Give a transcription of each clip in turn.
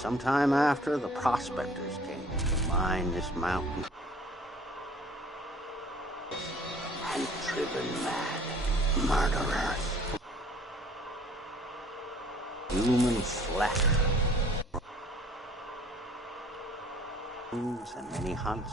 Sometime after, the prospectors came to mine this mountain and driven mad murderers. Human flesh. And many hunts.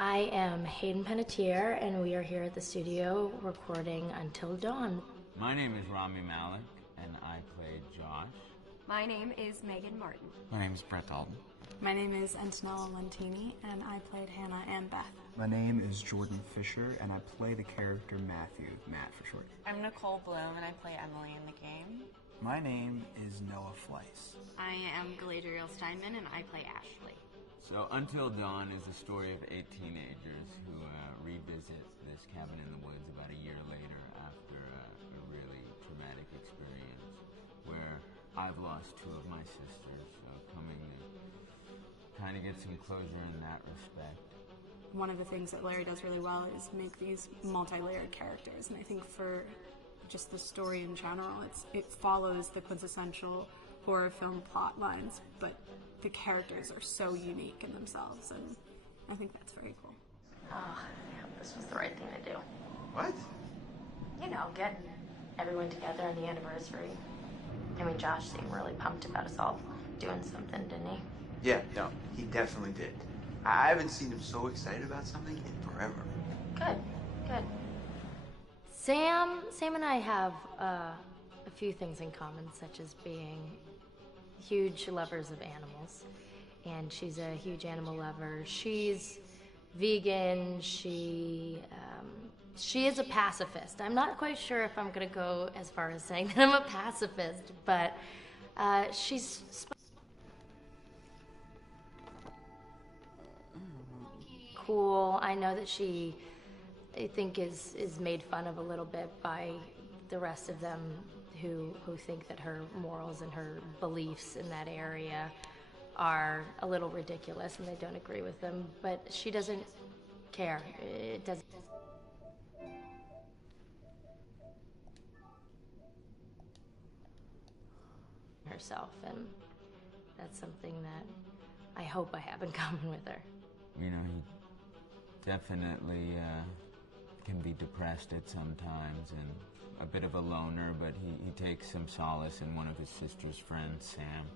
I am Hayden Panettiere, and we are here at the studio recording Until Dawn. My name is Rami Malek, and I play Josh. My name is Megan Martin. My name is Brett Dalton. My name is Antonella Lentini, and I played Hannah and Beth. My name is Jordan Fisher, and I play the character Matthew, Matt for short. I'm Nicole Bloom, and I play Emily in the game. My name is Noah Fleiss. I am Galadriel Steinman, and I play Ashley. So Until Dawn is the story of 8 teenagers who revisit this cabin in the woods about a year later after a really traumatic experience where I've lost 2 of my sisters, so coming to kind of get some closure in that respect. One of the things that Larry does really well is make these multi-layered characters, and I think for just the story in general, it follows the quintessential horror film plot lines, but the characters are so unique in themselves, and I think that's very cool. Oh, yeah, this was the right thing to do. What? You know, get everyone together on the anniversary. I mean, Josh seemed really pumped about us all doing something, didn't he? Yeah, no, he definitely did. I haven't seen him so excited about something in forever. Good. Sam and I have a few things in common, such as being huge lovers of animals, and she's a huge animal lover. She's vegan. She is a pacifist. I'm not quite sure if I'm gonna go as far as saying that I'm a pacifist, but she's cool. I know that she, I think, is made fun of a little bit by the rest of them who think that her morals and her beliefs in that area are a little ridiculous and they don't agree with them, but she doesn't care. It doesn't. Herself, and that's something that I hope I have in common with her. You know, he definitely can be depressed at some times and a bit of a loner, but he takes some solace in one of his sister's friends, Sam,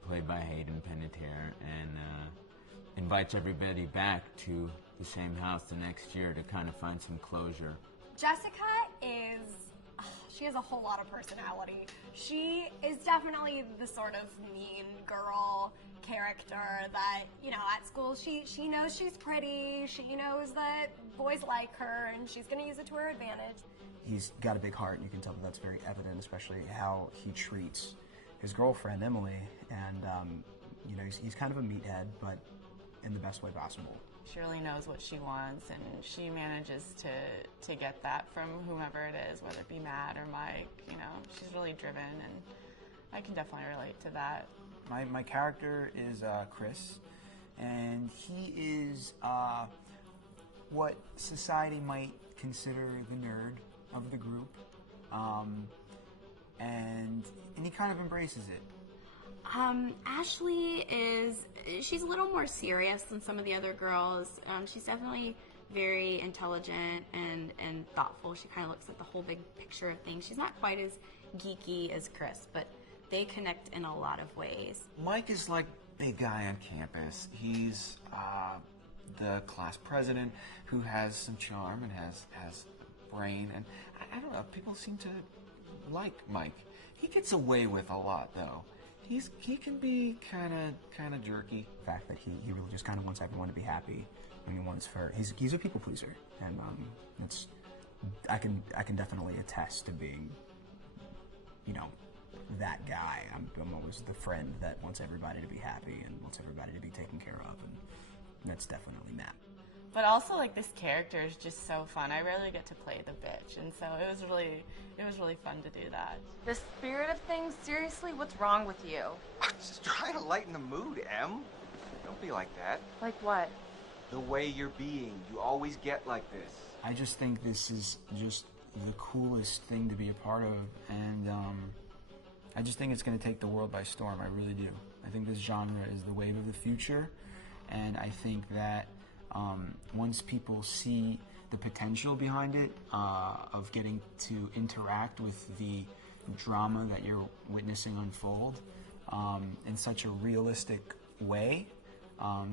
played by Hayden Panettiere, and invites everybody back to the same house the next year to kind of find some closure. Jessica she has a whole lot of personality. She is definitely the sort of mean girl character that, you know, at school she knows she's pretty, she knows that boys like her, and she's going to use it to her advantage. He's got a big heart, and you can tell that that's very evident, especially how he treats his girlfriend, Emily, and, you know, he's kind of a meathead, but in the best way possible. She really knows what she wants, and she manages to get that from whomever it is, whether it be Matt or Mike. You know, she's really driven, and I can definitely relate to that. My character is Chris, and he is what society might consider the nerd of the group, and he kind of embraces it. Ashley she's a little more serious than some of the other girls. She's definitely very intelligent and thoughtful. She kind of looks at the whole big picture of things. She's not quite as geeky as Chris, but they connect in a lot of ways. Mike is like the guy on campus. He's the class president who has some charm and has brain, and I don't know, people seem to like Mike. He gets away with a lot, though. He can be kind of jerky. The fact that he really just kind of wants everyone to be happy. I mean, he's a people pleaser, and I can definitely attest to being, you know, that guy. I'm always the friend that wants everybody to be happy and wants everybody to be taken care of, and that's definitely Matt. But also, like, this character is just so fun. I rarely get to play the bitch, and so it was really fun to do that. The spirit of things, seriously, what's wrong with you? I'm just trying to lighten the mood, Em. Don't be like that. Like what? The way you're being. You always get like this. I just think this is just the coolest thing to be a part of, and I just think it's going to take the world by storm. I really do. I think this genre is the wave of the future, and I think that once people see the potential behind it, of getting to interact with the drama that you're witnessing unfold in such a realistic way,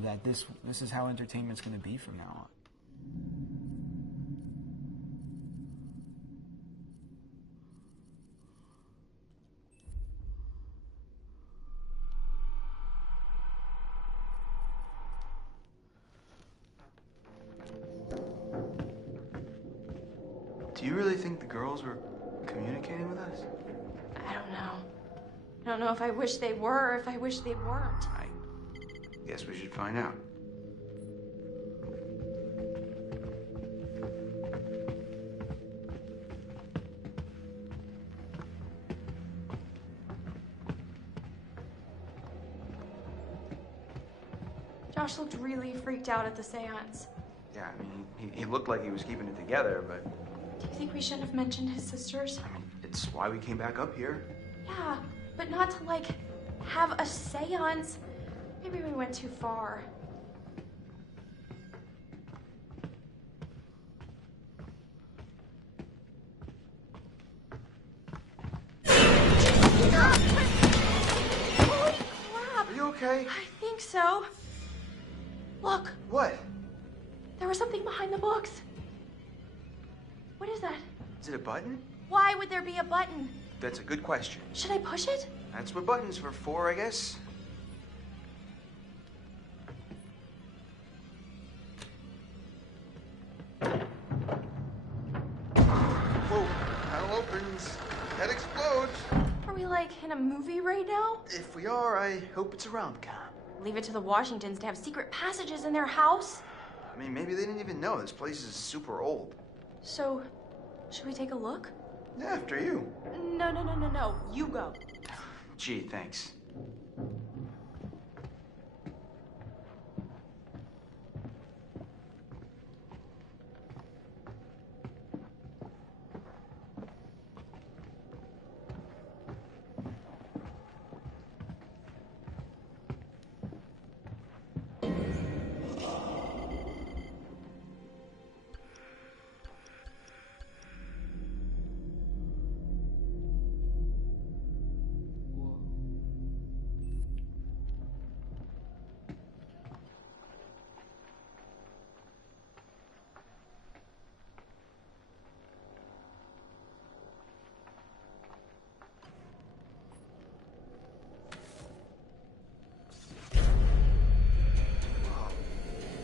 that this is how entertainment's going to be from now on. Do you really think the girls were communicating with us? I don't know. I don't know if I wish they were or if I wish they weren't. I guess we should find out. Josh looked really freaked out at the seance. Yeah, I mean, he looked like he was keeping it together, but Do you think we shouldn't have mentioned his sisters? I mean, it's why we came back up here. Yeah, but not to, like, have a seance. Maybe we went too far. Holy crap! Are you okay? I think so. Look, What? there was something behind the books. What is that? Is it a button? Why would there be a button? That's a good question. Should I push it? That's what buttons are for, I guess. Whoa, panel opens. Head explodes. Are we, like, in a movie right now? If we are, I hope it's a rom-com. Leave it to the Washingtons to have secret passages in their house? I mean, maybe they didn't even know. This place is super old. So, should we take a look? Yeah, after you. No. You go. Gee, thanks.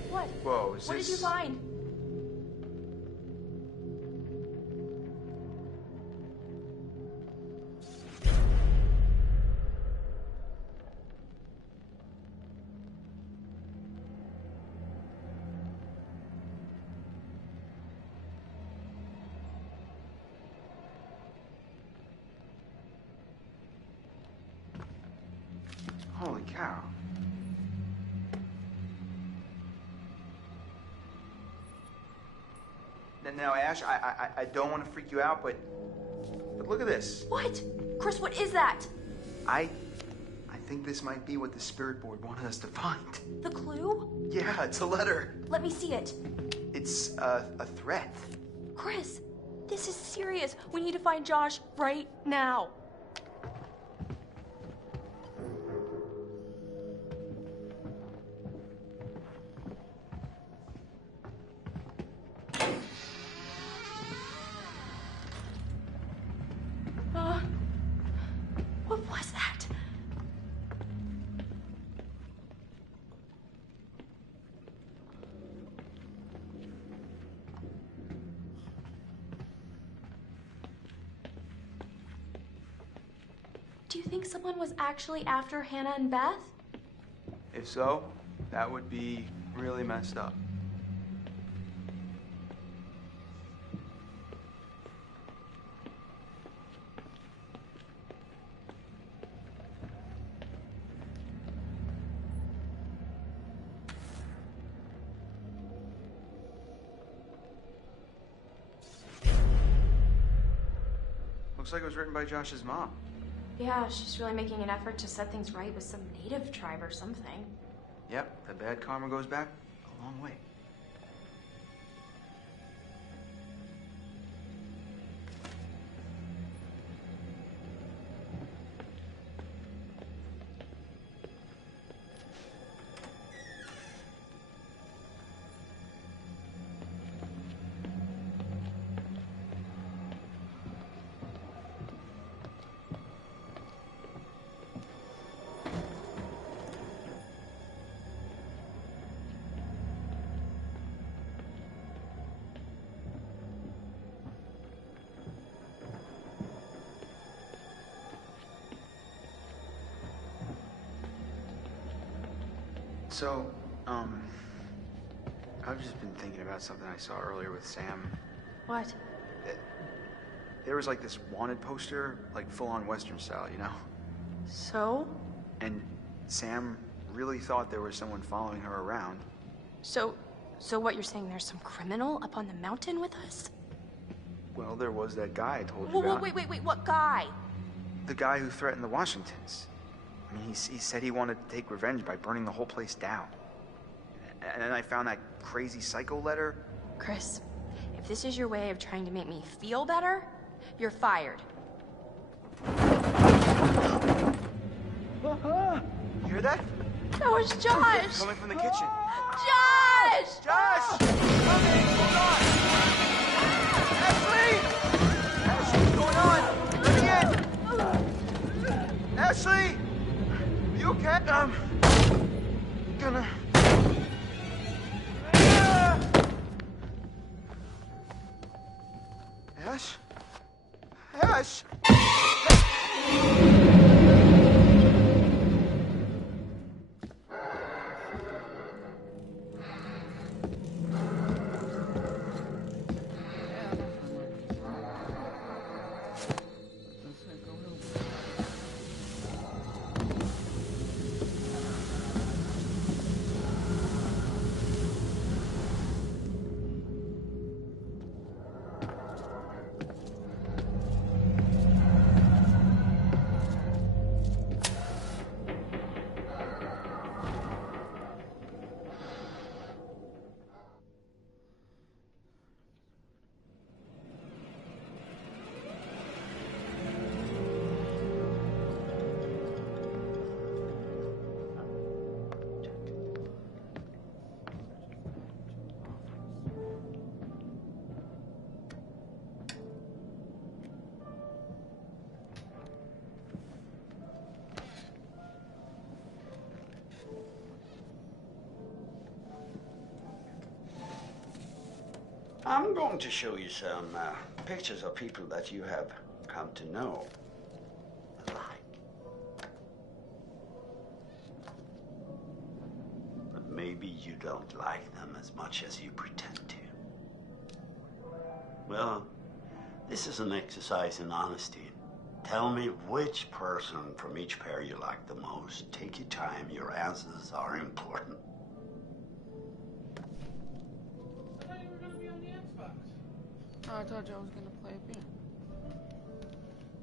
What? Whoa, is What this... did you find? Holy cow. Now, Ash, I don't want to freak you out, but look at this. What? Chris, what is that? I think this might be what the spirit board wanted us to find. The clue? Yeah, it's a letter. Let me see it. It's a threat. Chris, this is serious. We need to find Josh right now. What was that? think someone was actually after Hannah and Beth? If so, that would be really messed up. Looks like it was written by Josh's mom. Yeah, she's really making an effort to set things right with some native tribe or something. Yep, the bad karma goes back a long way. So, I've just been thinking about something I saw earlier with Sam. What? There was like this wanted poster, like full-on Western style, you know? So? And Sam really thought there was someone following her around. So what you're saying, there's some criminal up on the mountain with us? Well, there was that guy I told you Whoa, about. wait, what guy? The guy who threatened the Washingtons. I mean, he said he wanted to take revenge by burning the whole place down. And then I found that crazy psycho letter. Chris, if this is your way of trying to make me feel better, you're fired. You hear that? That was Josh! Coming from the kitchen. Josh! Josh! Coming! Hold on! Ashley! Ashley, what's going on? Let me in! Ashley! You okay? I'm gonna... Ash? Ash! I'm going to show you some pictures of people that you have come to know and like. But maybe you don't like them as much as you pretend to. Well, this is an exercise in honesty. Tell me which person from each pair you like the most. Take your time. Your answers are important. Oh, I told you I was gonna play a game.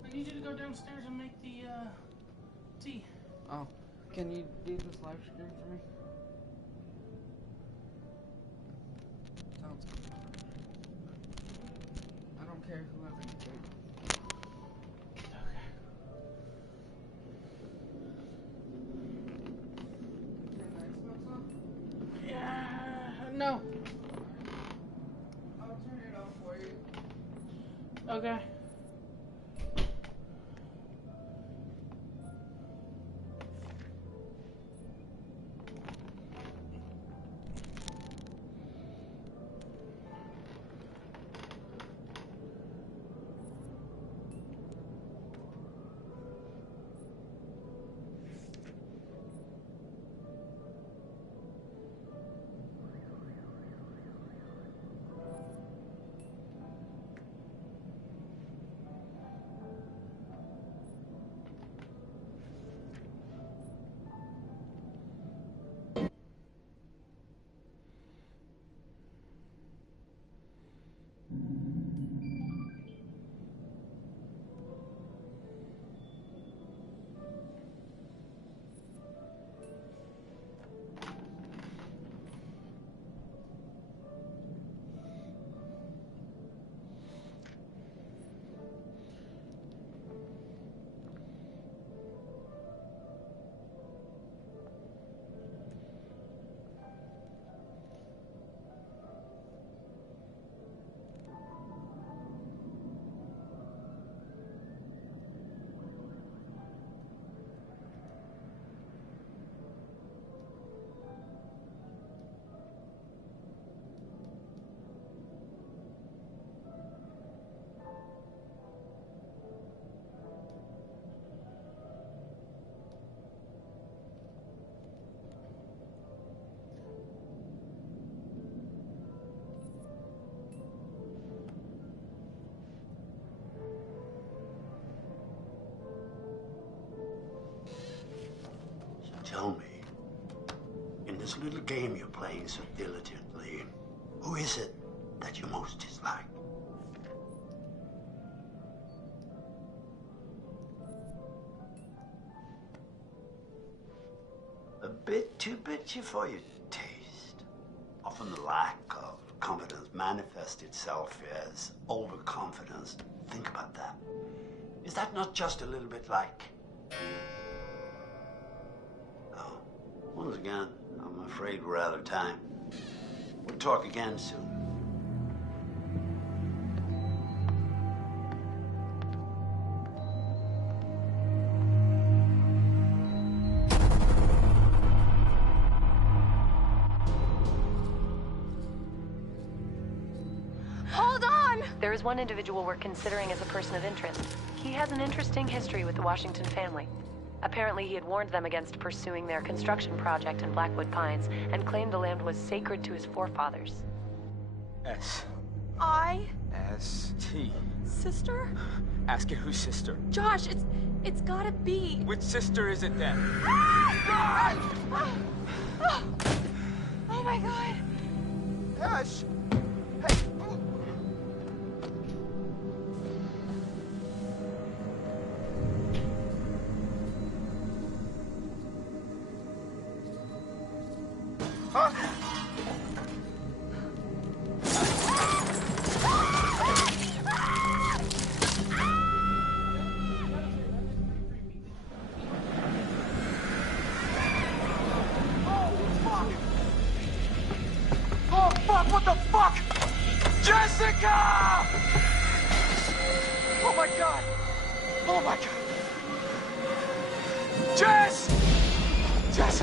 I need you to go downstairs and make the tea. Oh, can you do this live stream for me? Sounds good. I don't care who has any cake. Okay. Yeah, no. I'll turn it off for you. Okay. tell me, in this little game you're playing so diligently, who is it that you most dislike? A bit too bitchy for your taste. Often the lack of confidence manifests itself as overconfidence. Think about that. Is that not just a little bit like... Oh, once again, I'm afraid we're out of time. We'll talk again soon. Hold on! There is one individual we're considering as a person of interest. He has an interesting history with the Washington family. Apparently, he had warned them against pursuing their construction project in Blackwood Pines and claimed the land was sacred to his forefathers. S. I... S. T. Sister? Ask her whose sister. Josh, it's gotta be. Which sister is it then? Oh my god. Ash! Oh, fuck! What the fuck? Jessica! Oh, my God. Oh, my God. Jess! Jess!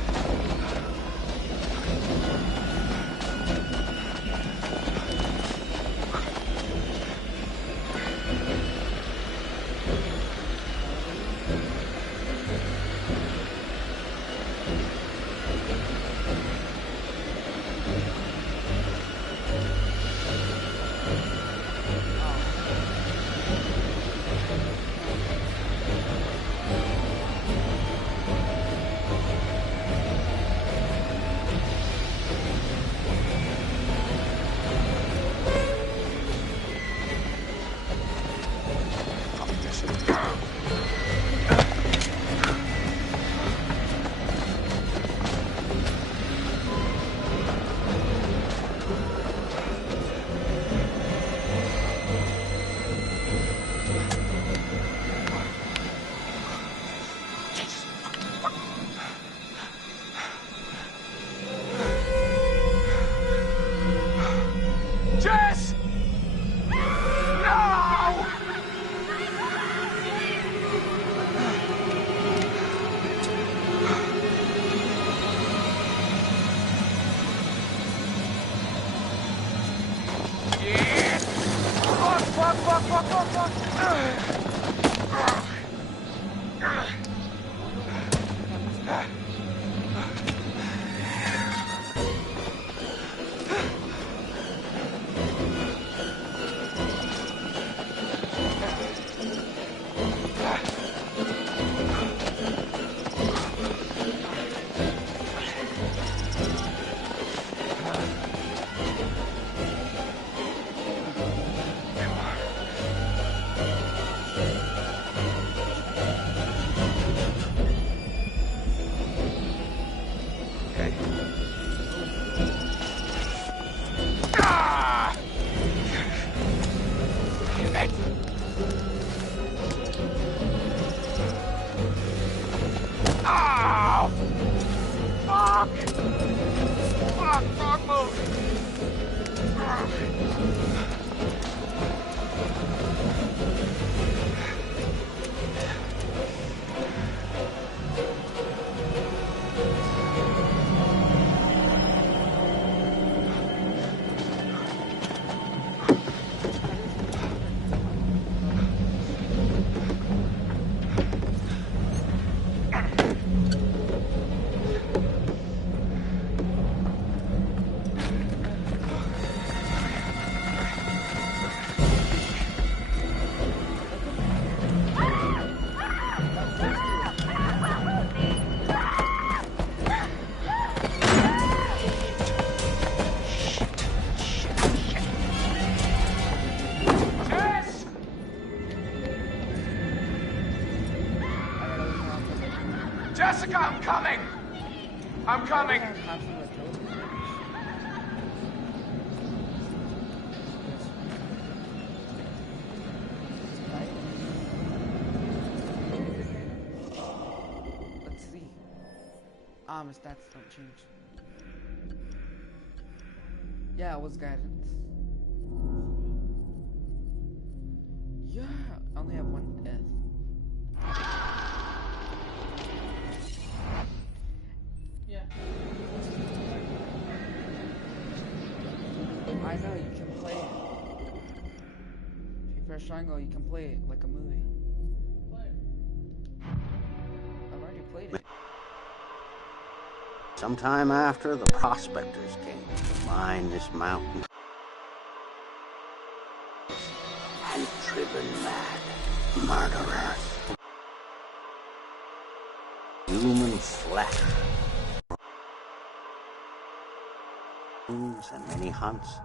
Jess! No! Yeah! Fuck, fuck, fuck, fuck, fuck, fuck! Ow! Fuck! Fuck, fuck, Jessica, I'm coming! I'm coming! Let's see. My stats don't change. Yeah, it was guidance. Yeah, I only have one death. Yeah. I know, you can play it. If you press triangle, you can play it like a movie. I've already played it. Sometime after, the prospectors came to mine this mountain. And driven mad murderers. Human flesh. And many hunts.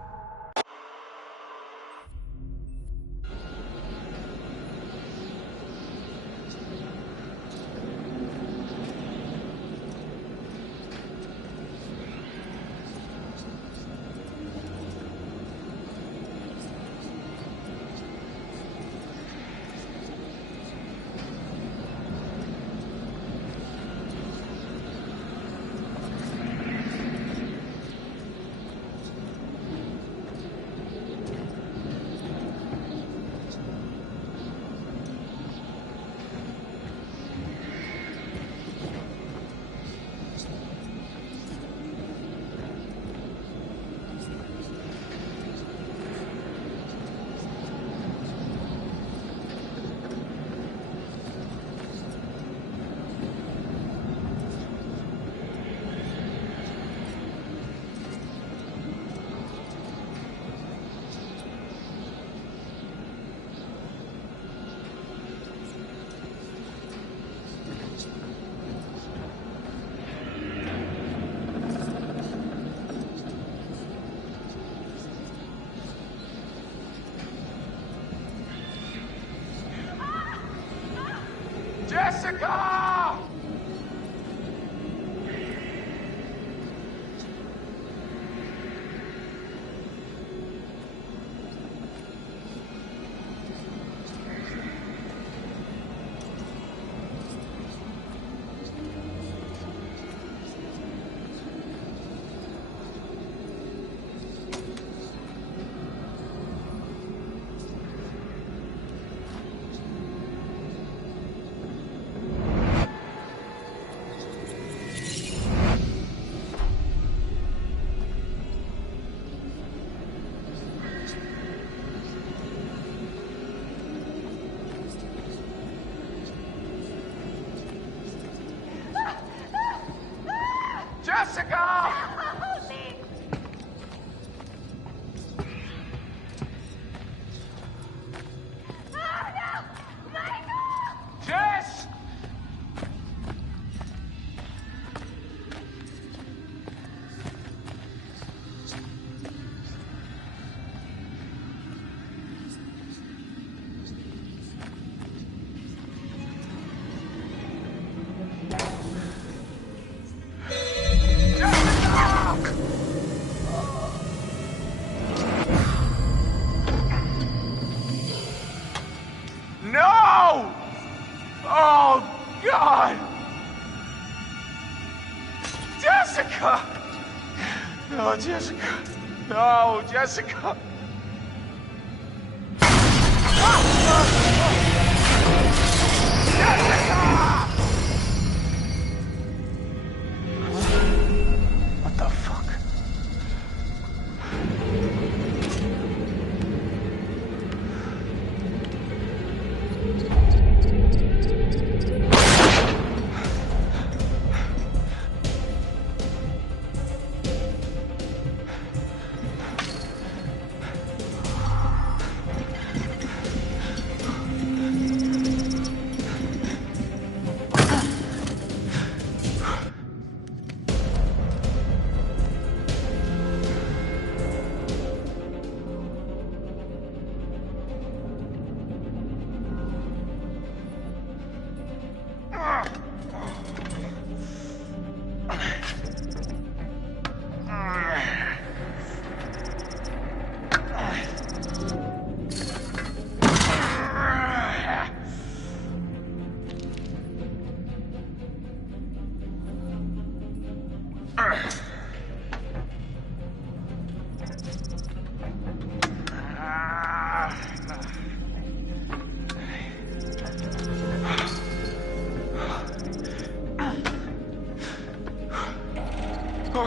Jessica! Jessica! Jess! No! Oh, God! Jessica! No, Jessica. No, Jessica. What the fuck?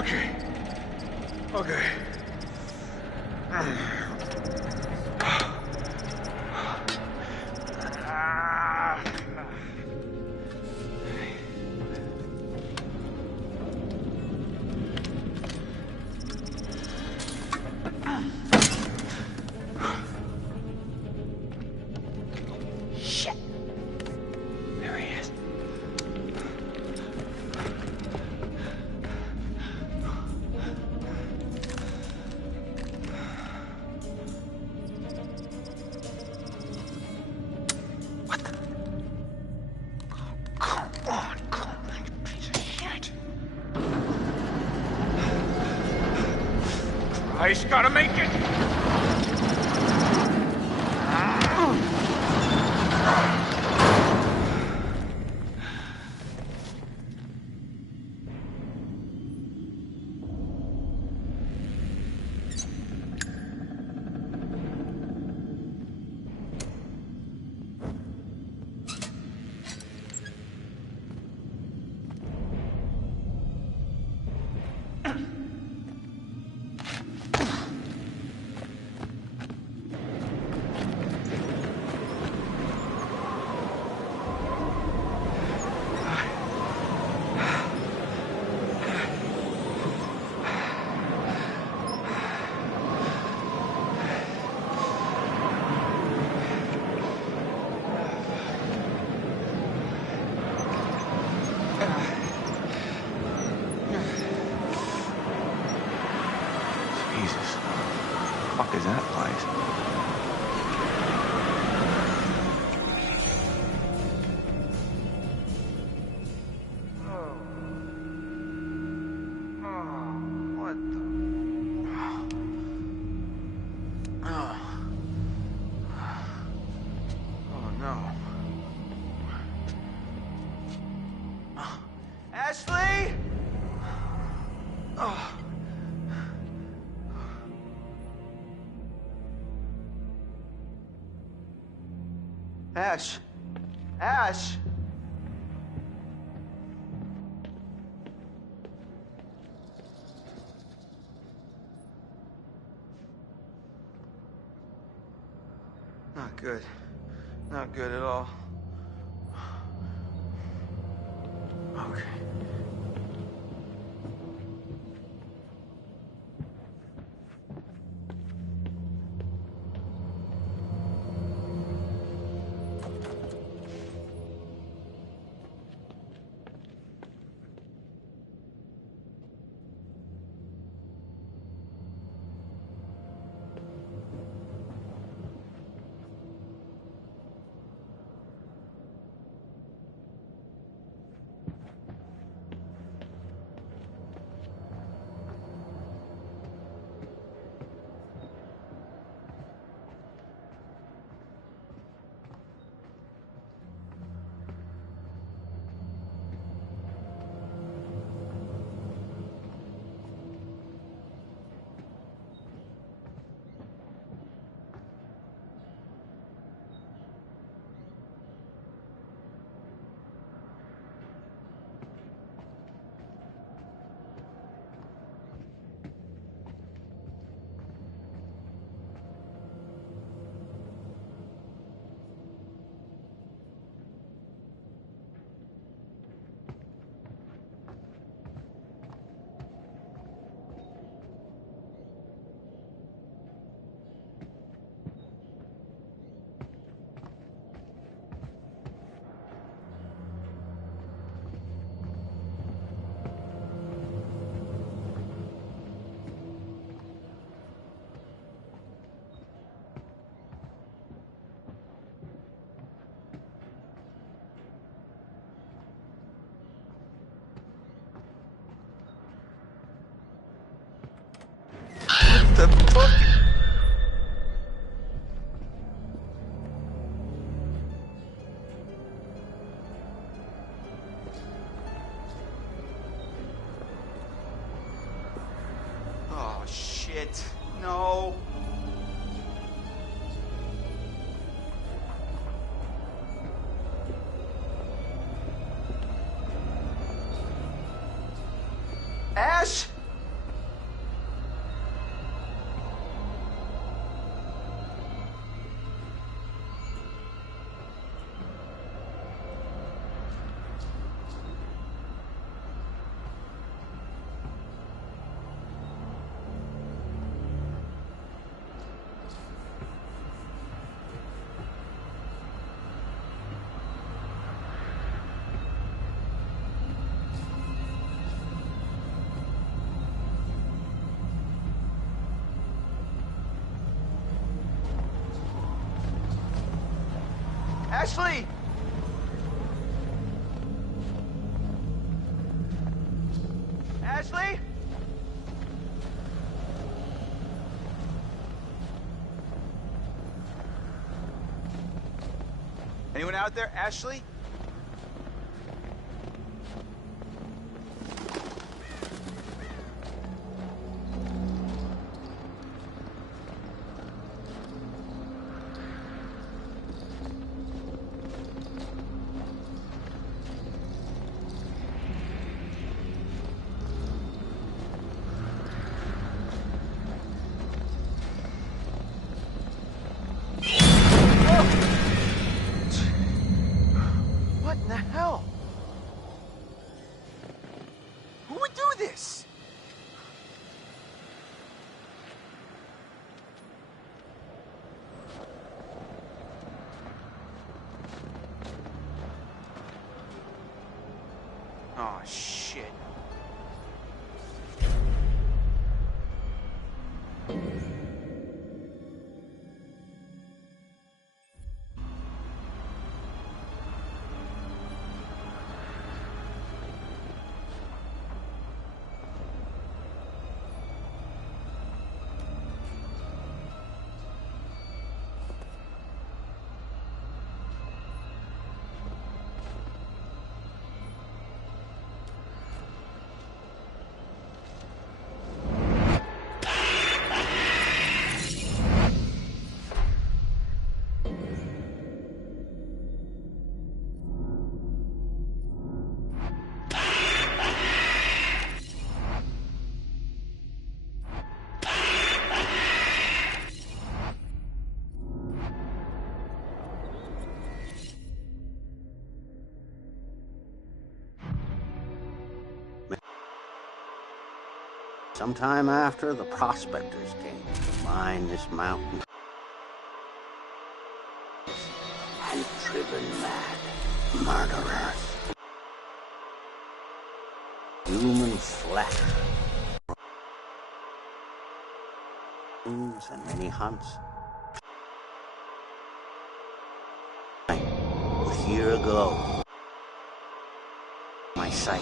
Okay. Okay. Shit. There he is. Come on, you piece of shit. Christ, gotta make it! Jesus. What the fuck is that place? What the? Oh no. Ashley! Oh. Ash. Ash. Not good. Not good at all. Okay. What the fuck? Oh, shit. No. Ash? Ashley! Ashley? Anyone out there? Ashley? What in the hell? Who would do this? Oh, shit. Sometime after the prospectors came to mine this mountain, and driven mad murderers, human flesh, moves and many hunts. Here ago, my sight.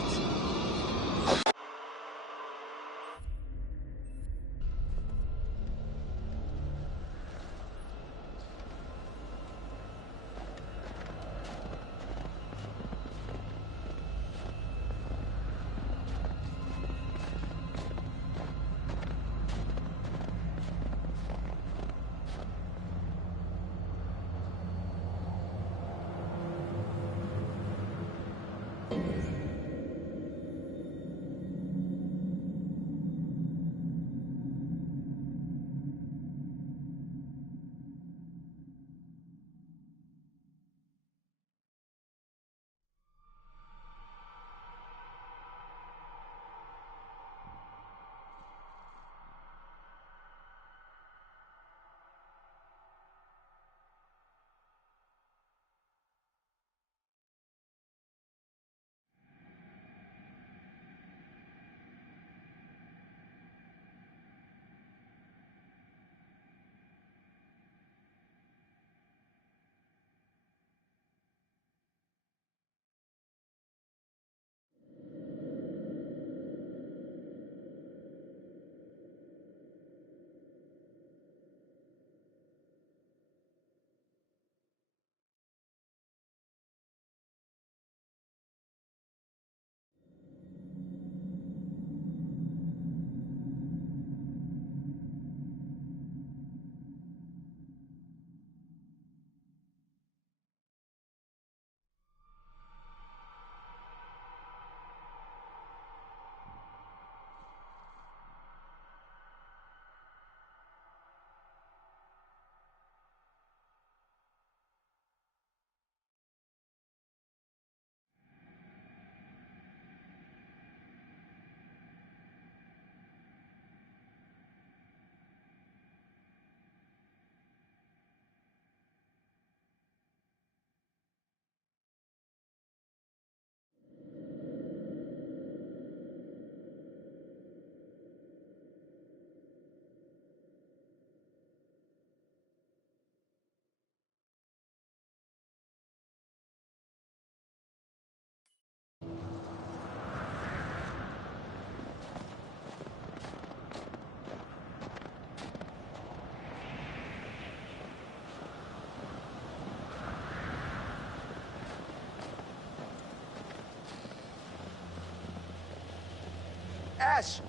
Ash!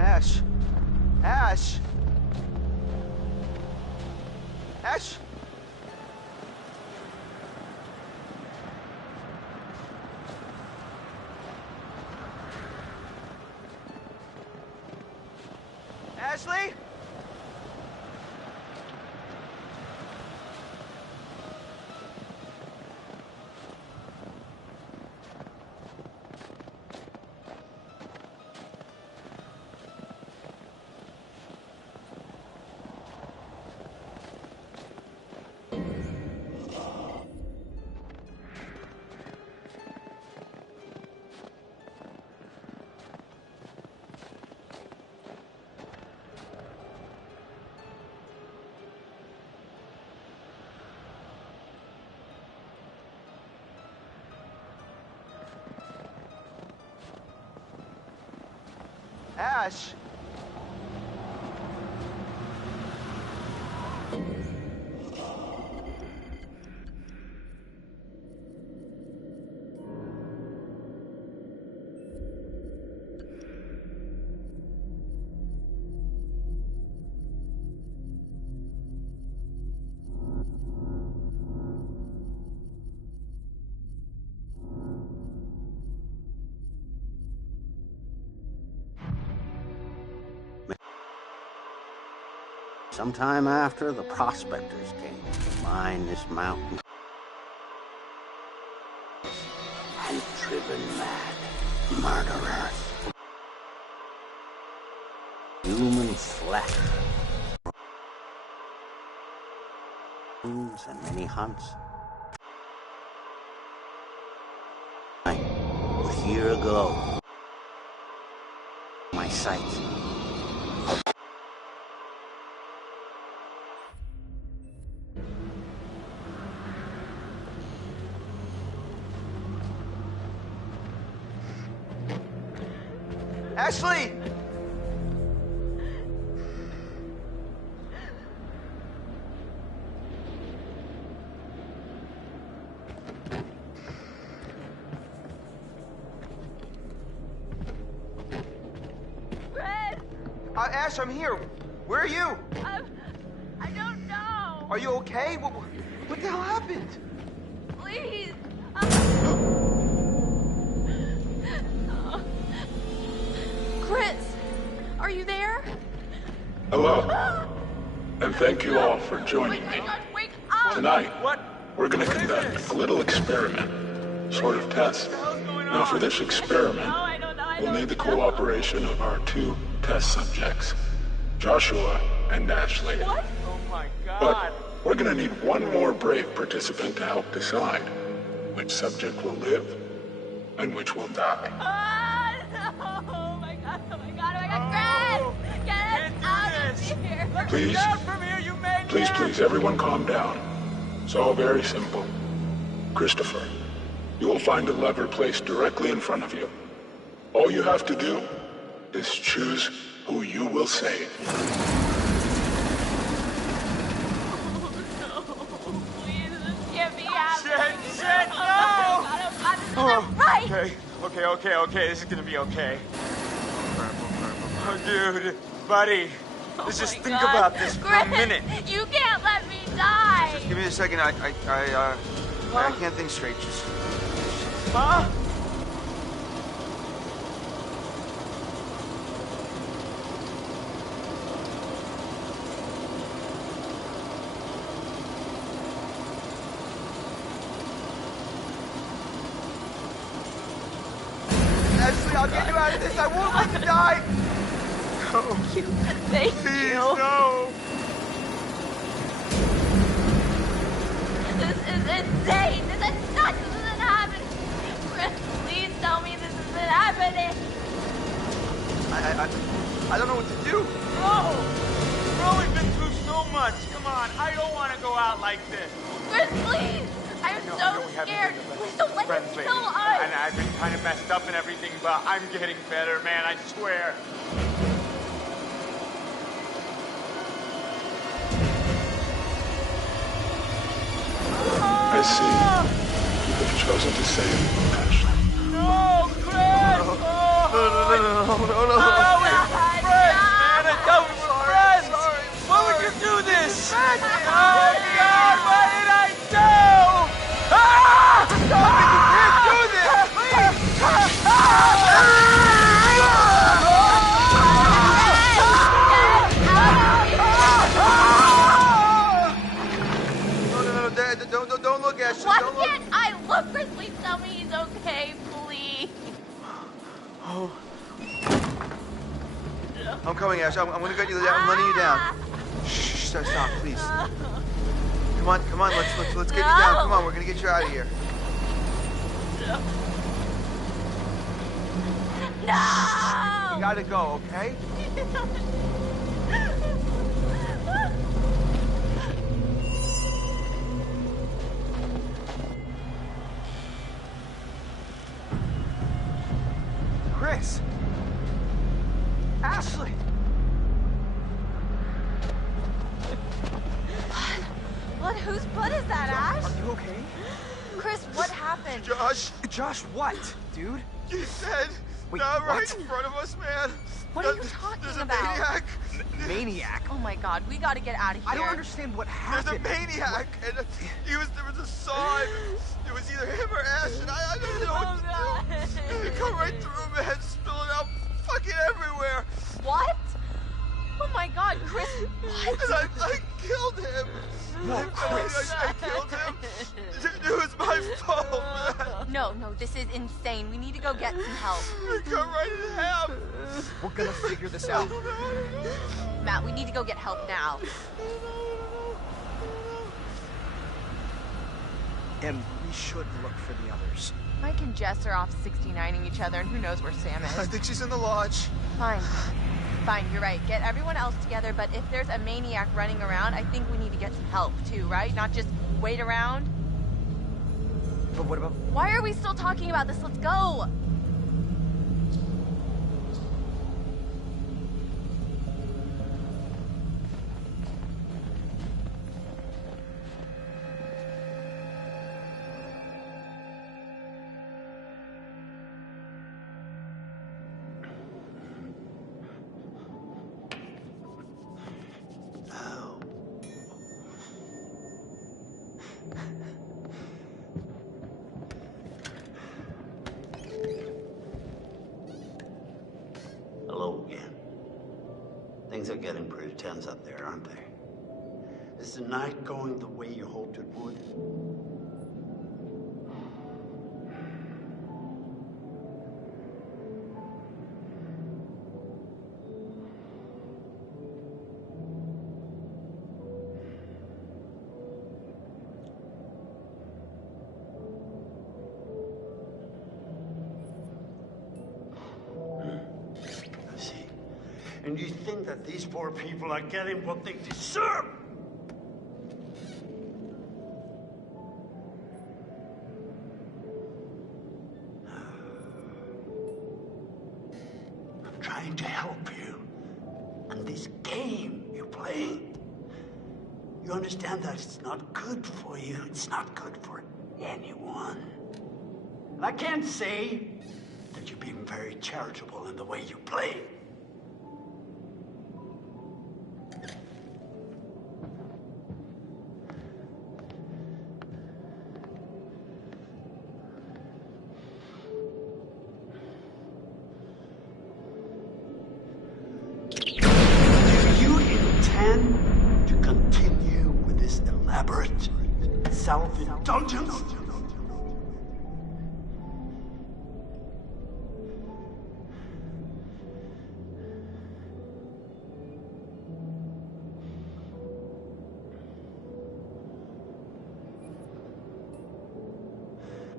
Ash! Ash! Ash! Ashley? Ash? Sometime after the prospectors came to mine this mountain and driven mad murderers. Human flesh. And many hunts. Here ago. My sights. Ashley! Fred! Ash, I'm here. Where are you? I don't know. Are you okay? What the hell happened? Please. Chris, are you there? Hello, and thank you all for joining me. Wake up! Tonight, we're going to conduct a little experiment, sort of test. Now for this experiment, we'll need the cooperation of our two test subjects, Joshua and Ashley. What? Oh my God. But we're going to need one more brave participant to help decide which subject will live and which will die. No! Oh my god, Chris! Get us out of here! Please, please, everyone calm down. It's all very simple. Christopher, you will find a lever placed directly in front of you. All you have to do is choose who you will save. Can't be happening! Shit, no! Oh, Right! Okay, this is gonna be okay. Oh, dude, buddy, let's just think about this for a minute. You can't let me die! Just give me a second. I can't think straight. Just... Huh? Ashley, I'll get you out of this. I won't let you die. Oh, thank you. No. This is insane. This is nuts. This isn't happening. Chris, please tell me this isn't happening. I don't know what to do. Bro, we've been through so much. Come on, I don't want to go out like this. Chris, please. I'm I know so we haven't scared. been the Please don't let him friends kill lately, us. and I've been kind of messed up and everything, but I'm getting better, man, I swear. I see. You have chosen to save Ashley. No, Chris! No. Friends, man. I thought we were friends. Why would you do this? Oh, God, what did I do? Ah! Stop it, you can't do this, No, don't look, Ashley. Why Don't look. can't I look? Chris, please tell me he's okay, please. Oh. I'm coming, Ash. I'm gonna get you down. I'm letting you down. Shh, stop, please. Come on. Let's get you down. Come on, we're gonna get you out of here. No! You gotta go, okay? Chris! Ashley! What? Whose butt is that, Ash? Are you okay? Chris, what happened? Josh, what, dude? You said, Wait, not right what? in front of us, man. What are you talking There's a about? maniac. Maniac? Oh my God, we gotta get out of here. I don't understand what happened. There's a maniac, and there was a saw, and it was either him or Ash, and I didn't know what to do. It come right through, man, spilling out fucking everywhere. What? Oh my God, Chris, what? And I killed him. No, Chris. I killed him. It was my fault, man. No, this is insane. We need to go get some help. It cut right in half. We're gonna figure this out. Matt, we need to go get help now. And we should look for the others. Mike and Jess are off 69ing each other, and who knows where Sam I is. think she's in the lodge. Fine, you're right. Get everyone else together, but if there's a maniac running around, I think we need to get some help too, right? Not just wait around. But what about... Why are we still talking about this? Let's go! Hello again. Things are getting pretty tense up there, aren't they? Is the night going the way you hoped it would? I see. And you think that these poor people are getting what they deserve? I'm trying to help you. And this game you're playing, you understand that it's not good for you. It's not good for anyone. And I can't say that you're being very charitable in the way you play. Do you intend to continue with this elaborate self-indulgence?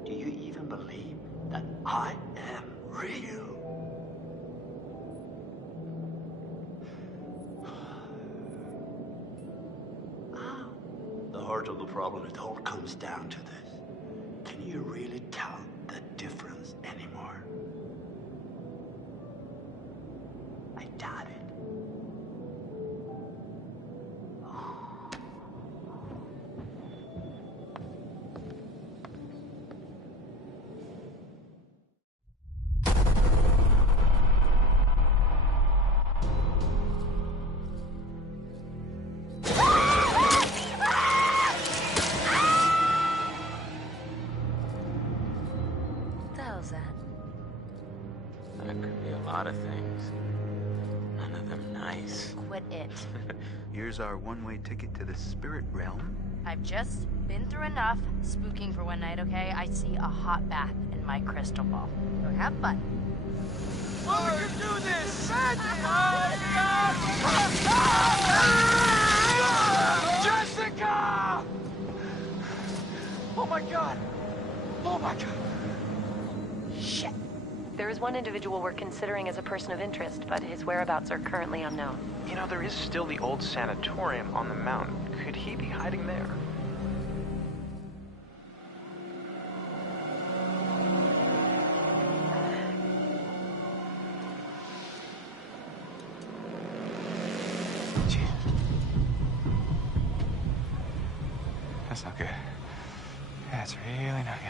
Do you even believe that I am real? The heart of the problem, it all comes down to this. you really tell the difference anymore? I doubt it. What the hell's that? That could be a lot of things. None of them nice. Quit it. Here's our one-way ticket to the spirit realm. I've just been through enough spooking for one night, okay? I see a hot bath in my crystal ball. So have fun. Why would you do this? Jessica! Oh my god! Oh my god! Shit! There is one individual we're considering as a person of interest, but his whereabouts are currently unknown. You know, there is still the old sanatorium on the mountain. Could he be hiding there? That's not good. That's really not good.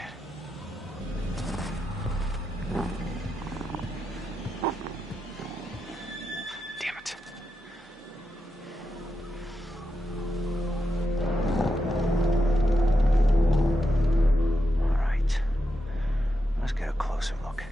Damn it. All right. Let's get a closer look.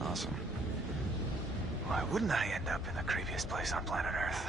Awesome. Why wouldn't I end up in the creepiest place on planet Earth?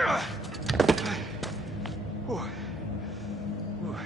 Whew. Whew.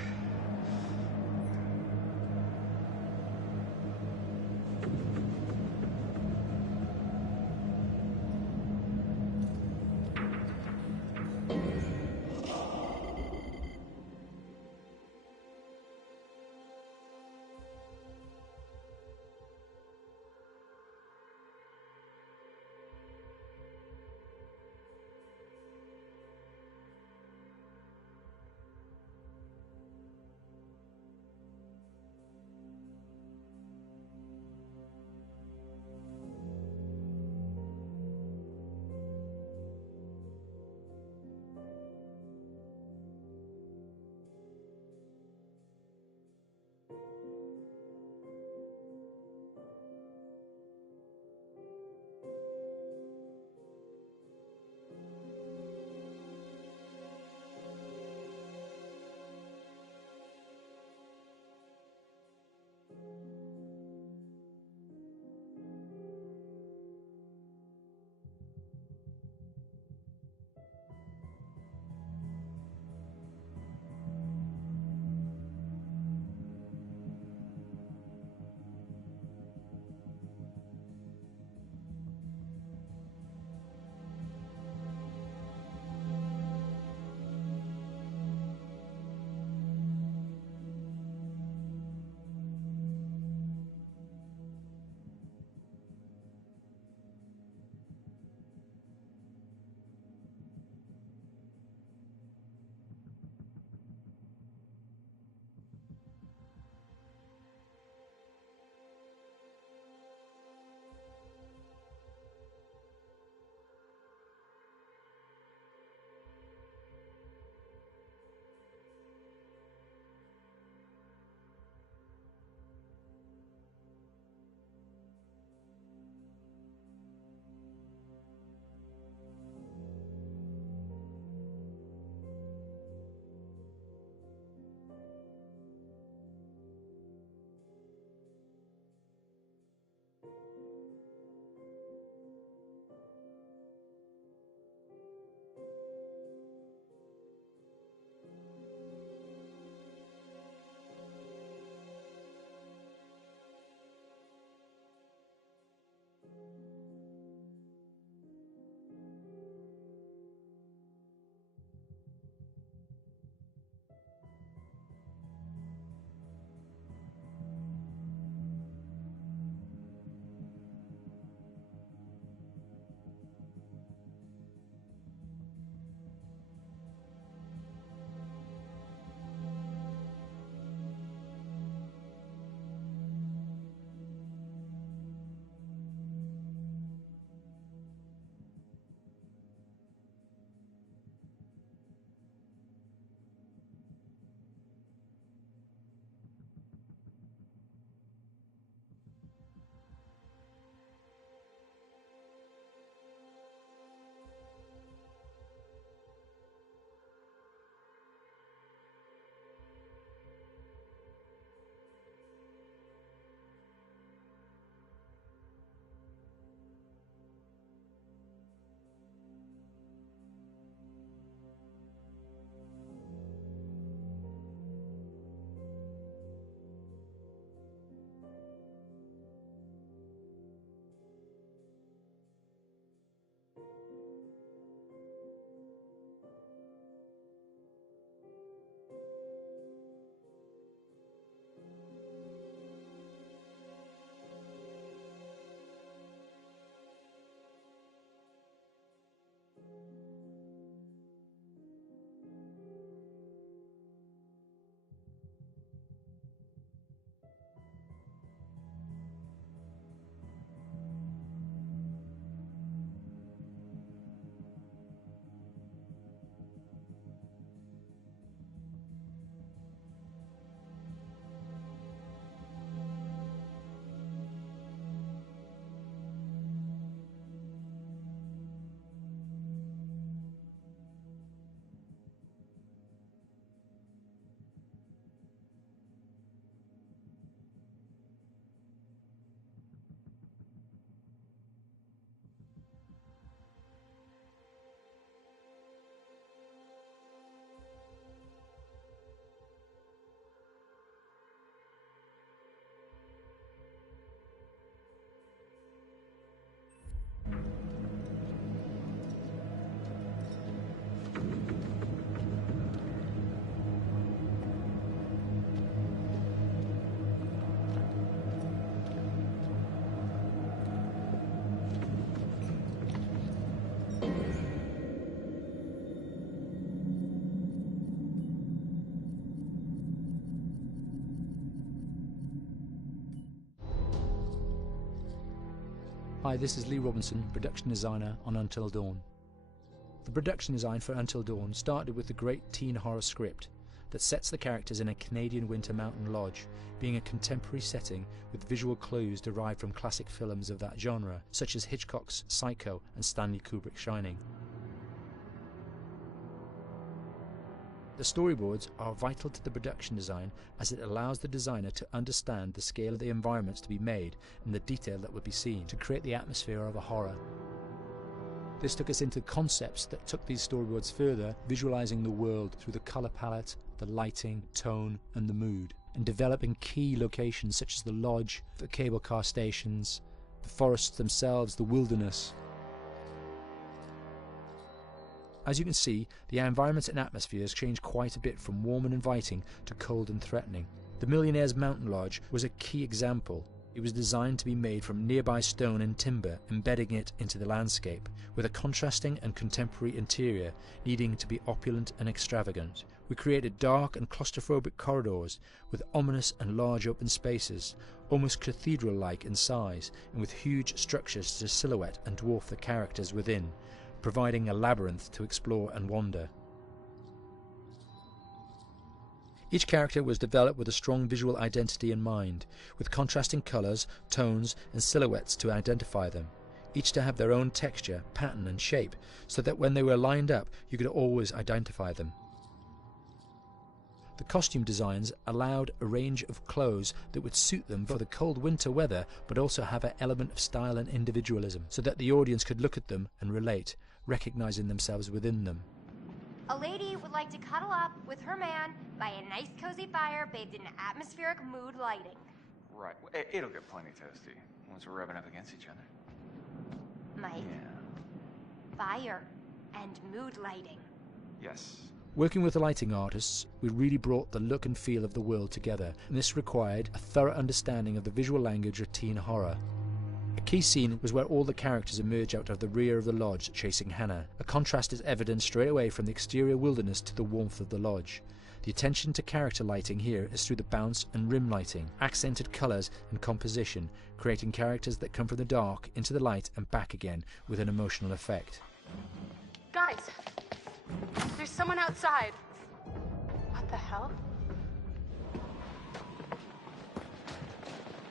Hi, this is Lee Robinson, production designer on Until Dawn. The production design for Until Dawn started with the great teen horror script that sets the characters in a Canadian winter mountain lodge, being a contemporary setting with visual clues derived from classic films of that genre, such as Hitchcock's Psycho and Stanley Kubrick's Shining. The storyboards are vital to the production design as it allows the designer to understand the scale of the environments to be made and the detail that would be seen to create the atmosphere of a horror. This took us into concepts that took these storyboards further, visualizing the world through the color palette, the lighting, tone and the mood, and developing key locations such as the lodge, the cable car stations, the forests themselves, the wilderness. As you can see, the environments and atmospheres change quite a bit from warm and inviting to cold and threatening. The Millionaire's Mountain Lodge was a key example. It was designed to be made from nearby stone and timber, embedding it into the landscape, with a contrasting and contemporary interior needing to be opulent and extravagant. We created dark and claustrophobic corridors with ominous and large open spaces, almost cathedral-like in size, and with huge structures to silhouette and dwarf the characters within, providing a labyrinth to explore and wander. Each character was developed with a strong visual identity in mind, with contrasting colours, tones and silhouettes to identify them, each to have their own texture, pattern and shape, so that when they were lined up you could always identify them. The costume designs allowed a range of clothes that would suit them for the cold winter weather, but also have an element of style and individualism, so that the audience could look at them and relate, recognizing themselves within them. A lady would like to cuddle up with her man by a nice cozy fire bathed in atmospheric mood lighting. Right. It'll get plenty toasty once we're rubbing up against each other. Mike. Yeah. Fire and mood lighting. Yes. Working with the lighting artists, we really brought the look and feel of the world together, and this required a thorough understanding of the visual language of teen horror. A key scene was where all the characters emerge out of the rear of the lodge chasing Hannah. A contrast is evident straight away from the exterior wilderness to the warmth of the lodge. The attention to character lighting here is through the bounce and rim lighting, accented colours and composition, creating characters that come from the dark into the light and back again with an emotional effect. Guys, there's someone outside. What the hell?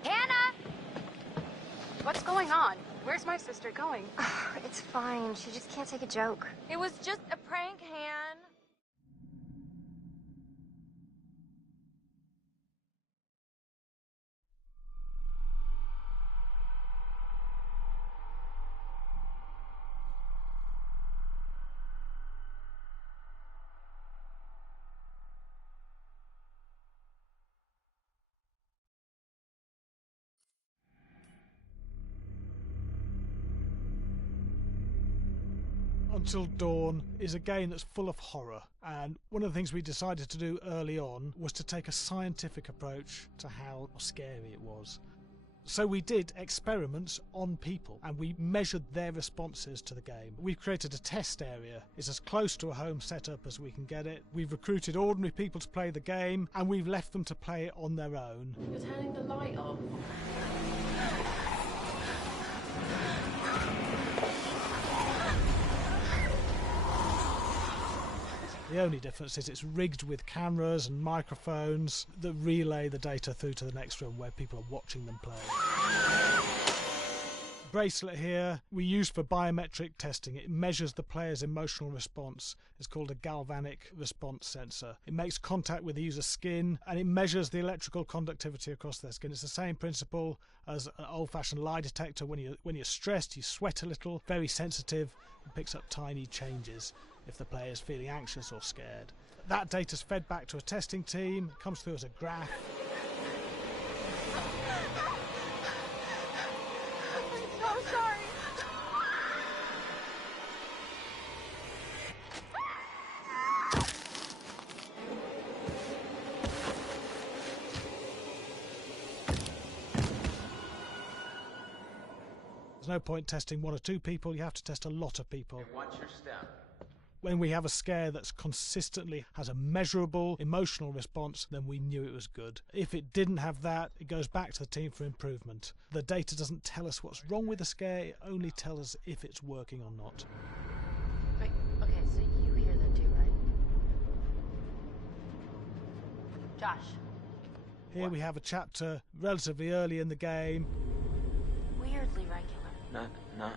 Hannah! What's going on? Where's my sister going? It's fine. She just can't take a joke. It was just a prank, Han. Until Dawn is a game that's full of horror, and one of the things we decided to do early on was to take a scientific approach to how scary it was. So we did experiments on people and we measured their responses to the game. We've created a test area. It's as close to a home setup as we can get it. We've recruited ordinary people to play the game and we've left them to play it on their own. You're turning the light off. The only difference is it's rigged with cameras and microphones that relay the data through to the next room where people are watching them play. Bracelet here we use for biometric testing. It measures the player's emotional response. It's called a galvanic response sensor. It makes contact with the user's skin and it measures the electrical conductivity across their skin. It's the same principle as an old-fashioned lie detector. When you're stressed, you sweat a little, very sensitive, and picks up tiny changes if the player is feeling anxious or scared. That data's fed back to a testing team, comes through as a graph. I'm so sorry. There's no point testing one or two people, you have to test a lot of people. Hey, watch your step. When we have a scare that's consistently has a measurable emotional response, then we knew it was good. If it didn't have that, it goes back to the team for improvement. The data doesn't tell us what's wrong with the scare, it only tells us if it's working or not. Wait, okay, so you hear that too, right? Josh. Here we have a chapter relatively early in the game. Weirdly regular.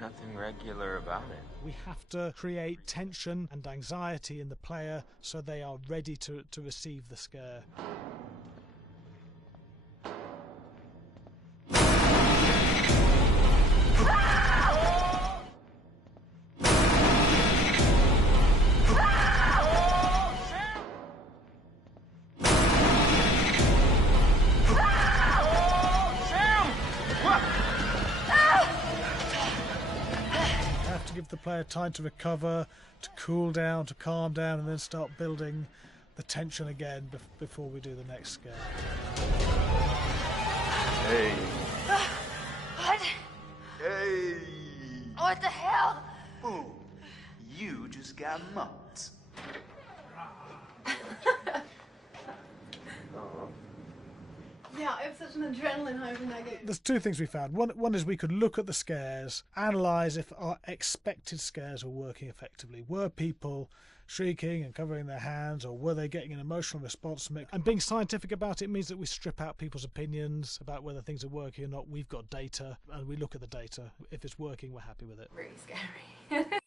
Nothing regular about it. We have to create tension and anxiety in the player so they are ready to receive the scare. Give the player time to recover, to cool down, to calm down, and then start building the tension again before we do the next scare. Hey. What? Hey. What the hell? Boom. You just got mugged. Yeah, I have such an adrenaline high from that game. There's two things we found. One is we could look at the scares, analyse if our expected scares were working effectively. Were people shrieking and covering their hands, or were they getting an emotional response from it? And being scientific about it means that we strip out people's opinions about whether things are working or not. We've got data, and we look at the data. If it's working, we're happy with it. Very scary.